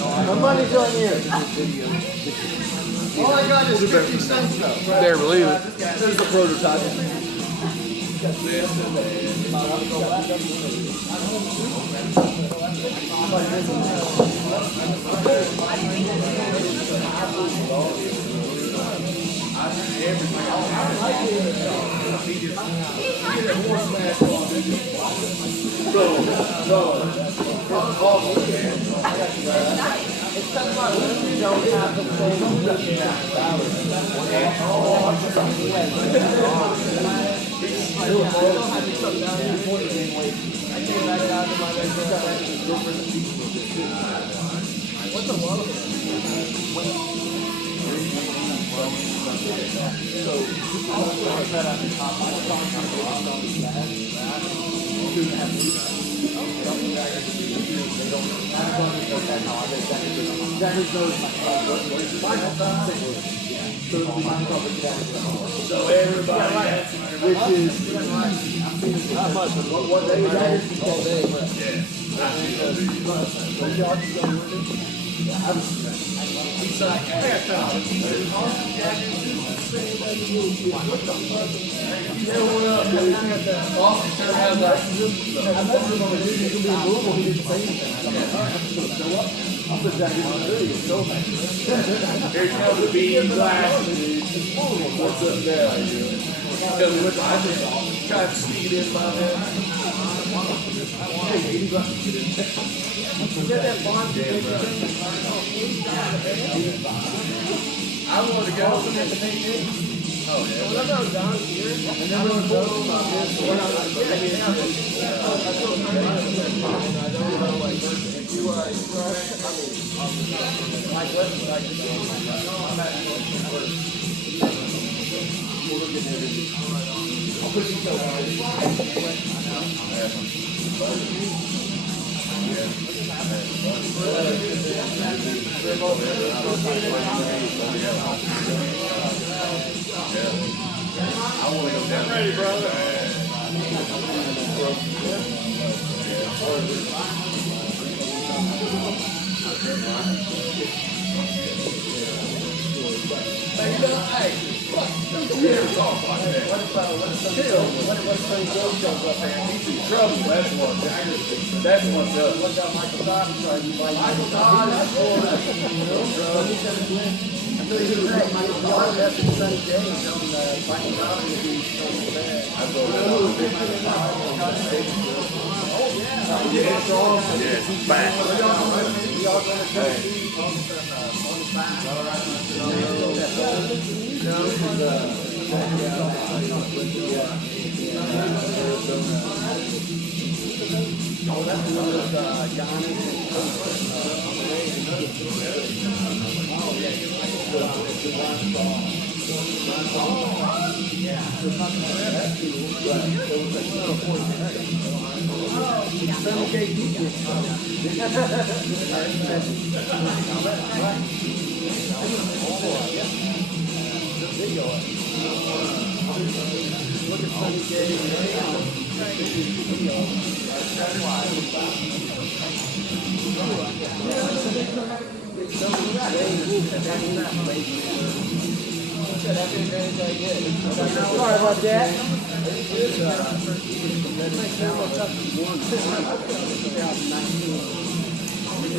My money's on you. All I got is 50 cents though. There, believe it. There's the prototype. So everybody, which is not much. What day is that? All day. He's like, I got time. Austin turned around like, I met him on the video. He could be in Louisville. He didn't say anything. I'm like, all right, I'm just going to show up. I'm just going to do so bad. Here comes the bean glasses. What's up there? Coming with the trying to sneak it in by there. I wanted to go. Oh, yeah. Well, that's how John's here. And then we're going to go about this. We're not going to go. I don't know, like, if you are, I mean, my question, like, I'm actually first. We'll look at everything. I'll put you so hard. I want to go down. Ready, brother. Hey, don't you ever talk like that. What's Sonny Joe shows up there? He's in trouble. That's what's up. What about Michael Dodd? Michael Dodd is for Michael Dodd after Sonny Joe and Michael Dodd will be so bad. Yeah, he's back. We all going to on the back. Oh, that's one of Johnny. Look at Sonny J. Sorry about that.